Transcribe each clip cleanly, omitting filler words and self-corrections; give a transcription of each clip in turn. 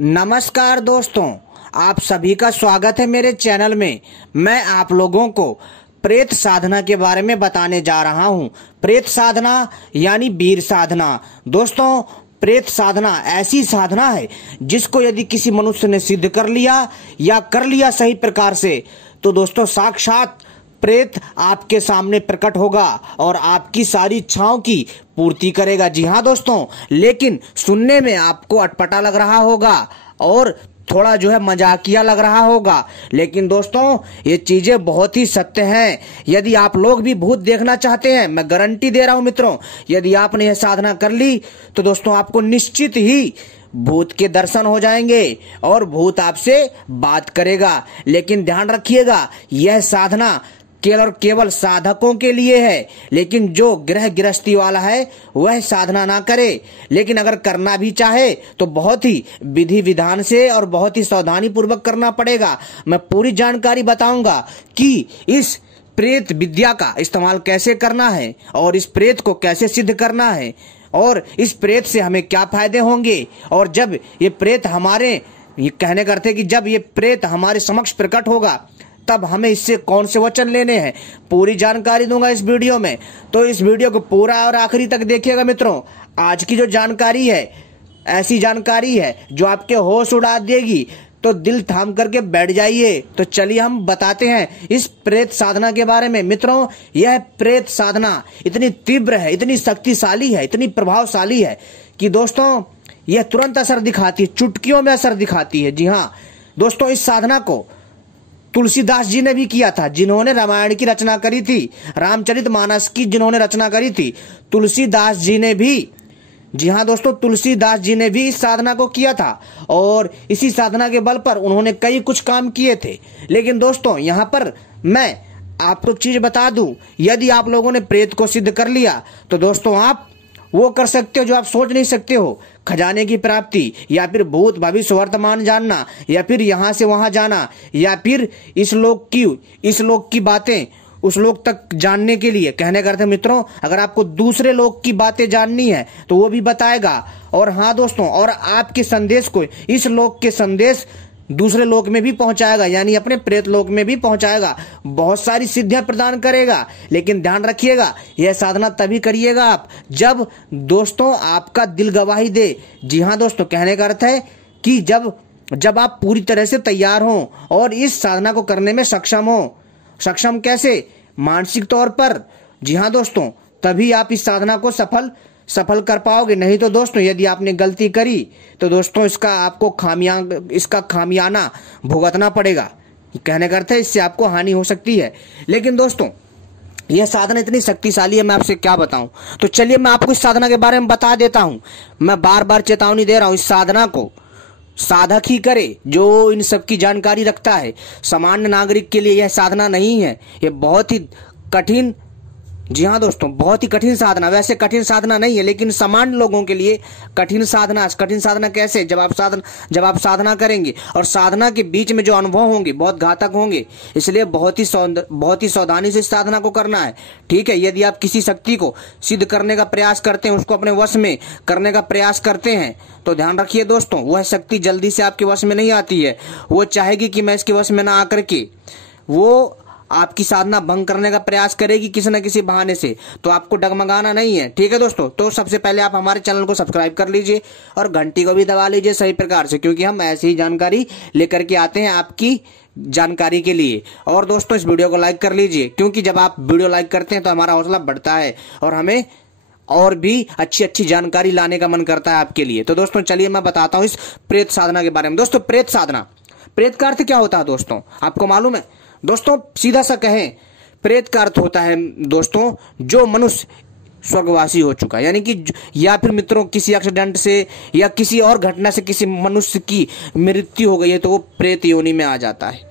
नमस्कार दोस्तों, आप सभी का स्वागत है मेरे चैनल में। मैं आप लोगों को प्रेत साधना के बारे में बताने जा रहा हूं। प्रेत साधना यानी वीर साधना। दोस्तों, प्रेत साधना ऐसी साधना है जिसको यदि किसी मनुष्य ने सिद्ध कर लिया या कर लिया सही प्रकार से, तो दोस्तों साक्षात प्रेत आपके सामने प्रकट होगा और आपकी सारी इच्छाओं की पूर्ति करेगा। जी हाँ दोस्तों, लेकिन सुनने में आपको अटपटा लग रहा होगा और थोड़ा मजाकिया लग रहा होगा, लेकिन दोस्तों ये चीजें बहुत ही सत्य हैं। यदि आप लोग भी भूत देखना चाहते हैं, मैं गारंटी दे रहा हूं मित्रों, यदि आपने यह साधना कर ली तो दोस्तों आपको निश्चित ही भूत के दर्शन हो जाएंगे और भूत आपसे बात करेगा। लेकिन ध्यान रखिएगा, यह साधना केवल और केवल साधकों के लिए है, लेकिन जो गृह गृहस्थी वाला है वह साधना ना करे। लेकिन अगर करना भी चाहे तो बहुत ही विधि विधान से और बहुत ही सावधानी पूर्वक करना पड़ेगा। मैं पूरी जानकारी बताऊंगा कि इस प्रेत विद्या का इस्तेमाल कैसे करना है और इस प्रेत को कैसे सिद्ध करना है और इस प्रेत से हमें क्या फायदे होंगे। और जब ये प्रेत कहने करते कि जब ये प्रेत हमारे समक्ष प्रकट होगा तब हमें इससे कौन से वचन लेने हैं, पूरी जानकारी दूंगा इस वीडियो में। तो इस वीडियो को पूरा और आखिरी तक देखिएगा मित्रों। आज की जो जानकारी है ऐसी जानकारी है जो आपके होश उड़ा देगी, तो दिल थाम करके बैठ जाइए। तो चलिए हम बताते हैं इस प्रेत साधना के बारे में। मित्रों, यह प्रेत साधना इतनी तीव्र है, इतनी शक्तिशाली है, इतनी प्रभावशाली है कि दोस्तों यह तुरंत असर दिखाती है, चुटकियों में असर दिखाती है। जी हाँ दोस्तों, इस साधना को तुलसीदास जी ने भी किया था, जिन्होंने रामायण की रचना करी थी, रामचरितमानस की जिन्होंने रचना करी थी, तुलसीदास जी ने भी, जी हाँ दोस्तों, तुलसीदास जी ने भी इस साधना को किया था और इसी साधना के बल पर उन्होंने कई कुछ काम किए थे। लेकिन दोस्तों यहाँ पर मैं आपको चीज बता दूं, यदि आप लोगों ने प्रेत को सिद्ध कर लिया तो दोस्तों आप वो कर सकते हो जो आप सोच नहीं सकते हो। खजाने की प्राप्ति, या फिर भूत भविष्य वर्तमान जानना, या फिर यहाँ से वहां जाना, या फिर इस लोक की बातें उस लोक तक जानने के लिए। कहने करते मित्रों, अगर आपको दूसरे लोक की बातें जाननी है तो वो भी बताएगा। और हाँ दोस्तों, और आपके संदेश को, इस लोक के संदेश दूसरे लोक में भी पहुंचाएगा, यानी अपने प्रेत लोक में भी पहुंचाएगा। बहुत सारी सिद्धियां प्रदान करेगा। लेकिन ध्यान रखिएगा, यह साधना तभी करिएगा आप जब दोस्तों आपका दिल गवाही दे। जी हाँ दोस्तों, कहने का अर्थ है कि जब आप पूरी तरह से तैयार हों और इस साधना को करने में सक्षम हो। सक्षम कैसे? मानसिक तौर पर। जी हाँ दोस्तों, तभी आप इस साधना को सफल कर पाओगे। नहीं तो दोस्तों यदि आपने गलती करी तो दोस्तों आपको खामियाना भुगतना पड़ेगा। कहने का अर्थ है इससे आपको हानि हो सकती है। लेकिन दोस्तों यह साधना इतनी शक्तिशाली है, मैं आपसे क्या बताऊं। तो चलिए मैं आपको इस साधना के बारे में बता देता हूं। मैं बार बार चेतावनी दे रहा हूं, इस साधना को साधक ही करे जो इन सब की जानकारी रखता है। सामान्य नागरिक के लिए यह साधना नहीं है, यह बहुत ही कठिन, जी हाँ दोस्तों, बहुत ही कठिन साधना। वैसे कठिन साधना नहीं है, लेकिन सामान्य लोगों के लिए कठिन साधना कैसे? जब आप साधना करेंगे और साधना के बीच में जो अनुभव होंगे बहुत घातक होंगे, इसलिए बहुत ही सावधानी से इस साधना को करना है। ठीक है, यदि आप किसी शक्ति को सिद्ध करने का प्रयास करते हैं, उसको अपने वश में करने का प्रयास करते हैं, तो ध्यान रखिए दोस्तों, वह शक्ति जल्दी से आपके वश में नहीं आती है। वो चाहेगी कि मैं इसके वश में ना आकर के वो आपकी साधना भंग करने का प्रयास करेगी किसी न किसी बहाने से। तो आपको डगमगाना नहीं है। ठीक है दोस्तों, तो सबसे पहले आप हमारे चैनल को सब्सक्राइब कर लीजिए और घंटी को भी दबा लीजिए सही प्रकार से, क्योंकि हम ऐसी ही जानकारी लेकर के आते हैं आपकी जानकारी के लिए। और दोस्तों इस वीडियो को लाइक कर लीजिए, क्योंकि जब आप वीडियो लाइक करते हैं तो हमारा हौसला बढ़ता है और हमें और भी अच्छी जानकारी लाने का मन करता है आपके लिए। तो दोस्तों चलिए मैं बताता हूं इस प्रेत साधना के बारे में। दोस्तों प्रेत साधना, प्रेत का अर्थ क्या होता है दोस्तों, आपको मालूम है? दोस्तों सीधा सा कहें, प्रेत का अर्थ होता है दोस्तों जो मनुष्य स्वर्गवासी हो चुका, यानी कि या फिर मित्रों किसी एक्सीडेंट से या किसी और घटना से किसी मनुष्य की मृत्यु हो गई है तो वो प्रेत योनि में आ जाता है।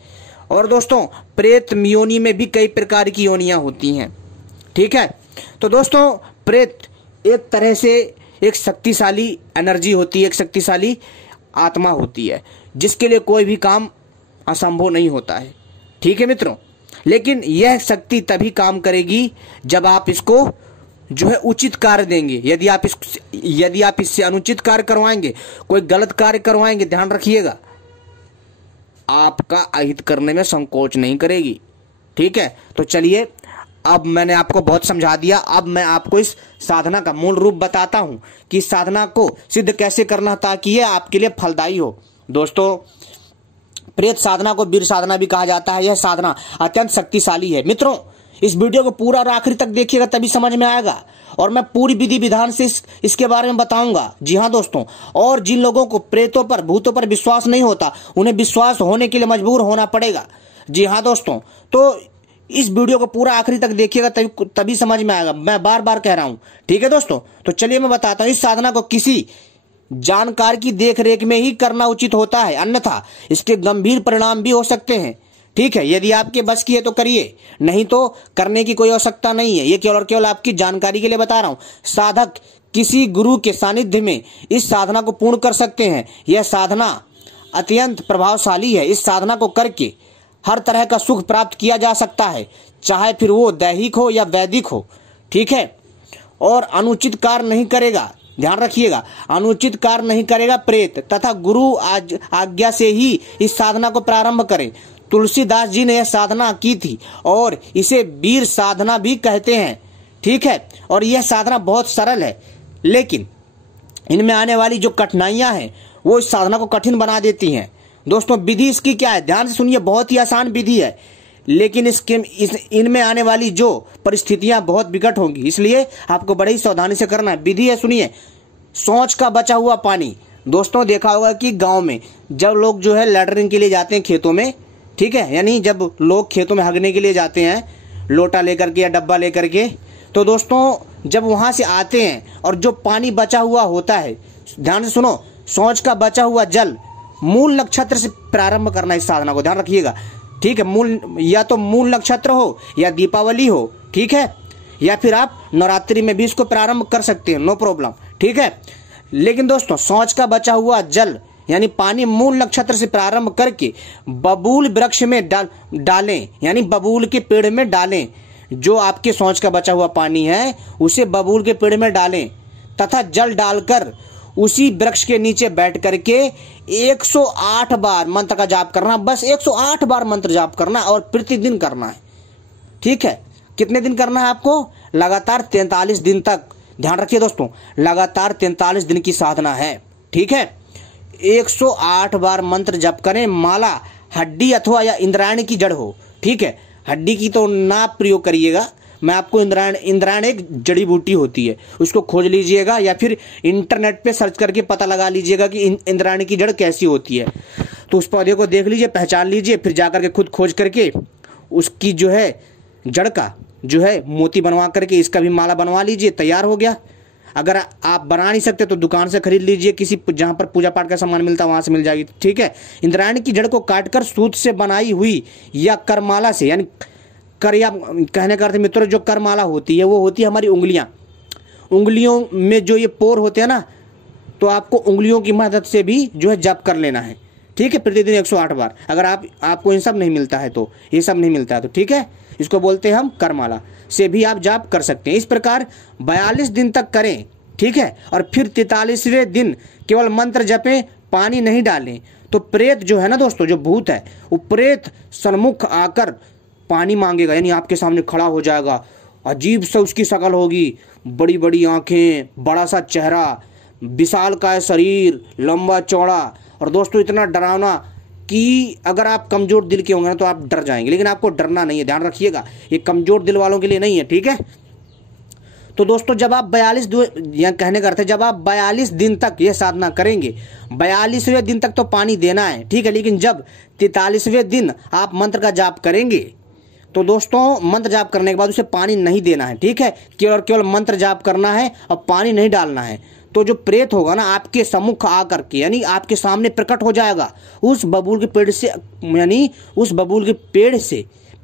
और दोस्तों प्रेत योनि में भी कई प्रकार की योनियां होती हैं। ठीक है, तो दोस्तों प्रेत एक तरह से एक शक्तिशाली एनर्जी होती है, एक शक्तिशाली आत्मा होती है, जिसके लिए कोई भी काम असंभव नहीं होता है। ठीक है मित्रों, लेकिन यह शक्ति तभी काम करेगी जब आप इसको जो है उचित कार्य देंगे। यदि आप इससे अनुचित कार्य करवाएंगे, कोई गलत कार्य करवाएंगे, ध्यान रखिएगा आपका अहित करने में संकोच नहीं करेगी। ठीक है, तो चलिए अब मैंने आपको बहुत समझा दिया। अब मैं आपको इस साधना का मूल रूप बताता हूं कि इस साधना को सिद्ध कैसे करना ताकि ये आपके लिए फलदायी हो। दोस्तों, प्रेत साधना को वीर साधना भी कहा जाता है। यह साधना अत्यंत शक्तिशाली है। मित्रों, इस वीडियो को पूरा और आखिरी तक देखिएगा, तभी समझ में आएगा और मैं पूरी विधि विधान से इसके बारे में बताऊंगा। जी हाँ दोस्तों, और जिन लोगों को प्रेतों पर, भूतों पर विश्वास नहीं होता, उन्हें विश्वास होने के लिए मजबूर होना पड़ेगा। जी हाँ दोस्तों, तो इस वीडियो को पूरा आखिरी तक देखिएगा, तभी समझ में आएगा। मैं बार बार कह रहा हूं। ठीक है दोस्तों, तो चलिए मैं बताता हूं। इस साधना को किसी जानकार की देखरेख में ही करना उचित होता है, अन्यथा इसके गंभीर परिणाम भी हो सकते हैं। ठीक है, यदि आपके बस की है तो करिए, नहीं तो करने की कोई आवश्यकता नहीं है। ये केवल और केवल आपकी जानकारी के लिए बता रहा हूं। साधक किसी गुरु के सानिध्य में इस साधना को पूर्ण कर सकते हैं। यह साधना अत्यंत प्रभावशाली है। इस साधना को करके हर तरह का सुख प्राप्त किया जा सकता है, चाहे फिर वो दैहिक हो या वैदिक हो। ठीक है, और अनुचित कार्य नहीं करेगा, ध्यान रखिएगा, अनुचित कार्य नहीं करेगा प्रेत, तथा गुरु आज्ञा से ही इस साधना को प्रारंभ करें। तुलसीदास जी ने यह साधना की थी और इसे वीर साधना भी कहते हैं। ठीक है, और यह साधना बहुत सरल है, लेकिन इनमें आने वाली जो कठिनाइयां हैं वो इस साधना को कठिन बना देती हैं। दोस्तों, विधि इसकी क्या है, ध्यान से सुनिए। बहुत ही आसान विधि है, लेकिन इनमें आने वाली जो परिस्थितियां बहुत विकट होंगी, इसलिए आपको बड़ी सावधानी से करना है। विधि है, सुनिए। शौच का बचा हुआ पानी। दोस्तों, देखा होगा कि गांव में जब लोग जो है लैट्रिन के लिए जाते हैं खेतों में, ठीक है, यानी जब लोग खेतों में हगने के लिए जाते हैं लोटा लेकर के या डब्बा लेकर के, तो दोस्तों जब वहां से आते हैं और जो पानी बचा हुआ होता है, ध्यान से सुनो, शौच का बचा हुआ जल मूल नक्षत्र से प्रारंभ करना इस साधना को, ध्यान रखिएगा। ठीक है, मूल या तो मूल नक्षत्र हो या दीपावली हो, ठीक है, या फिर आप नवरात्रि में भी इसको प्रारंभ कर सकते हैं, नो प्रॉब्लम। ठीक है, लेकिन दोस्तों शौच का बचा हुआ जल यानी पानी मूल नक्षत्र से प्रारंभ करके बबूल वृक्ष में डालें, यानी बबूल के पेड़ में डालें। जो आपके शौच का बचा हुआ पानी है उसे बबूल के पेड़ में डालें तथा जल डालकर उसी वृक्ष के नीचे बैठ करके 108 बार मंत्र का जाप करना। बस 108 बार मंत्र जाप करना और प्रतिदिन करना है। ठीक है, कितने दिन करना है आपको? लगातार 43 दिन तक। ध्यान रखिए दोस्तों, लगातार 43 दिन की साधना है। ठीक है, 108 बार मंत्र जप करें। माला हड्डी अथवा या इंद्रायणी की जड़ हो। ठीक है, हड्डी की तो ना प्रयोग करिएगा। मैं आपको इंद्रायण एक जड़ी बूटी होती है, उसको खोज लीजिएगा या फिर इंटरनेट पे सर्च करके पता लगा लीजिएगा कि इंद्रायणी की जड़ कैसी होती है। तो उस पौधे को देख लीजिए, पहचान लीजिए, फिर जाकर के खुद खोज करके उसकी जो है जड़ का जो है मोती बनवा करके इसका भी माला बनवा लीजिए, तैयार हो गया। अगर आप बना नहीं सकते तो दुकान से खरीद लीजिए, किसी जहां पर पूजा पाठ का सामान मिलता है वहां से मिल जाएगी। ठीक है, इंद्रायणी की जड़ को काटकर सूत से बनाई हुई या करमाला से, यानी कर या कहने का अर्थ मित्रों जो करमाला होती है वो होती है हमारी उंगलियों में जो ये पोर होते हैं ना, तो आपको उंगलियों की मदद से भी जो है जप कर लेना है। ठीक है, प्रतिदिन 108 बार। अगर आपको इन सब नहीं मिलता है तो, ये सब नहीं मिलता है तो ठीक है, इसको बोलते हैं हम करमाला से भी आप जाप कर सकते हैं। इस प्रकार 42 दिन तक करें। ठीक है, और फिर 43वें दिन केवल मंत्र जपें, पानी नहीं डालें। तो प्रेत जो है ना दोस्तों, जो भूत है वो प्रेत सन्मुख आकर पानी मांगेगा, यानी आपके सामने खड़ा हो जाएगा। अजीब सा उसकी शक्ल होगी, बड़ी बड़ी आंखें, बड़ा सा चेहरा, विशालकाय शरीर, लंबा चौड़ा, और दोस्तों इतना डरावना कि अगर आप कमजोर दिल के होंगे ना तो आप डर जाएंगे। लेकिन आपको डरना नहीं है, ध्यान रखिएगा, ये कमजोर दिल वालों के लिए नहीं है। ठीक है, तो दोस्तों जब आप 42 दिन तक ये साधना करेंगे, 42वें दिन तक तो पानी देना है। ठीक है, लेकिन जब 43वें दिन आप मंत्र का जाप करेंगे तो दोस्तों मंत्र जाप करने के बाद उसे पानी नहीं देना है। ठीक है, केवल मंत्र जाप करना है और पानी नहीं डालना है। तो जो प्रेत होगा ना आपके सम्मुख आकर के, यानी आपके सामने प्रकट हो जाएगा उस बबूल के पेड़ से, यानी उस बबूल के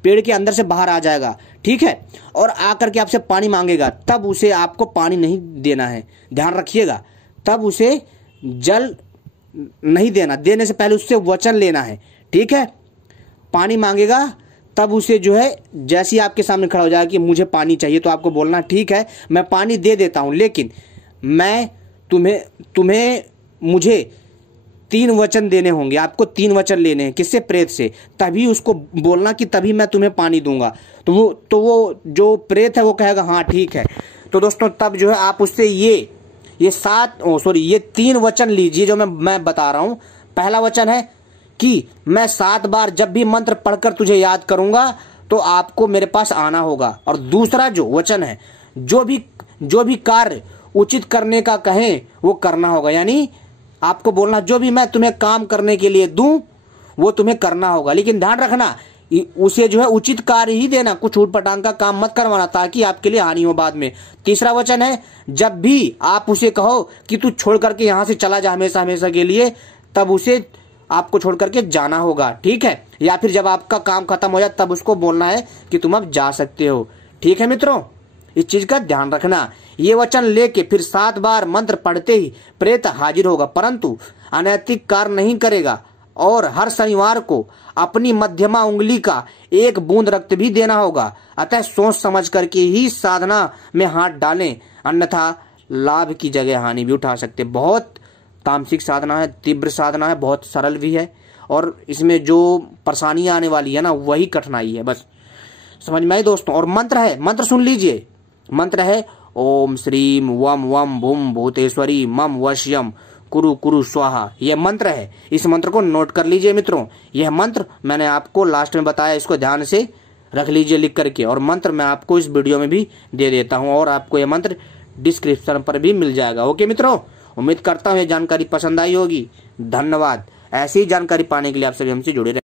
पेड़ के अंदर से बाहर आ जाएगा। ठीक है, और आकर के आपसे पानी मांगेगा, तब उसे आपको पानी नहीं देना है, ध्यान रखिएगा। तब उसे जल नहीं देना, देने से पहले उससे वचन लेना है। ठीक है, पानी मांगेगा तब उसे जो है जैसे ही आपके सामने खड़ा हो जाएगा कि मुझे पानी चाहिए, तो आपको बोलना ठीक है मैं पानी दे देता हूं, लेकिन मैं तुम्हें मुझे 3 वचन देने होंगे, आपको 3 वचन लेने हैं। किससे? प्रेत से। तभी उसको बोलना कि तभी मैं तुम्हें पानी दूंगा। तो वो जो प्रेत है वो कहेगा हाँ ठीक है। तो दोस्तों तब जो है आप उससे ये 3 वचन लीजिए जो मैं बता रहा हूं। पहला वचन है कि मैं 7 बार जब भी मंत्र पढ़कर तुझे याद करूंगा तो आपको मेरे पास आना होगा। और दूसरा जो वचन है, जो भी कार्य उचित करने का कहें वो करना होगा। यानी आपको बोलना जो भी मैं तुम्हें काम करने के लिए दूं वो तुम्हें करना होगा, लेकिन ध्यान रखना उसे जो है उचित कार्य ही देना, कुछ उटपटांग का काम मत करवाना ताकि आपके लिए हानि हो बाद में। तीसरा वचन है, जब भी आप उसे कहो कि तू छोड़ करके यहां से चला जा हमेशा हमेशा के लिए, तब उसे आपको छोड़ करके जाना होगा, ठीक है। या फिर जब आपका काम खत्म हो जाए तब उसको बोलना है कि तुम अब जा सकते हो, ठीक है मित्रों। इस चीज का ध्यान रखना। ये वचन लेके फिर 7 बार मंत्र पढ़ते ही प्रेत हाजिर होगा, परंतु अनैतिक कार्य नहीं करेगा। और हर शनिवार को अपनी मध्यमा उंगली का 1 बूंद रक्त भी देना होगा। अतः सोच समझ करके ही साधना में हाथ डालें, अन्यथा लाभ की जगह हानि भी उठा सकते। बहुत तामसिक साधना है, तीव्र साधना है, बहुत सरल भी है, और इसमें जो परेशानियां आने वाली है ना वही कठिनाई है, बस समझ में आई दोस्तों। और मंत्र है, मंत्र सुन लीजिए। मंत्र है ओम श्रीम वम वम भूम भूतेश्वरी मम वश्यम कुरु कुरु स्वाहा। यह मंत्र है, इस मंत्र को नोट कर लीजिए मित्रों। यह मंत्र मैंने आपको लास्ट में बताया, इसको ध्यान से रख लीजिए लिख करके। और मंत्र मैं आपको इस वीडियो में भी दे देता हूं, और आपको यह मंत्र डिस्क्रिप्शन पर भी मिल जाएगा। ओके मित्रों, उम्मीद करता हूं यह जानकारी पसंद आई होगी। धन्यवाद। ऐसी जानकारी पाने के लिए आप सभी हमसे जुड़े रहें।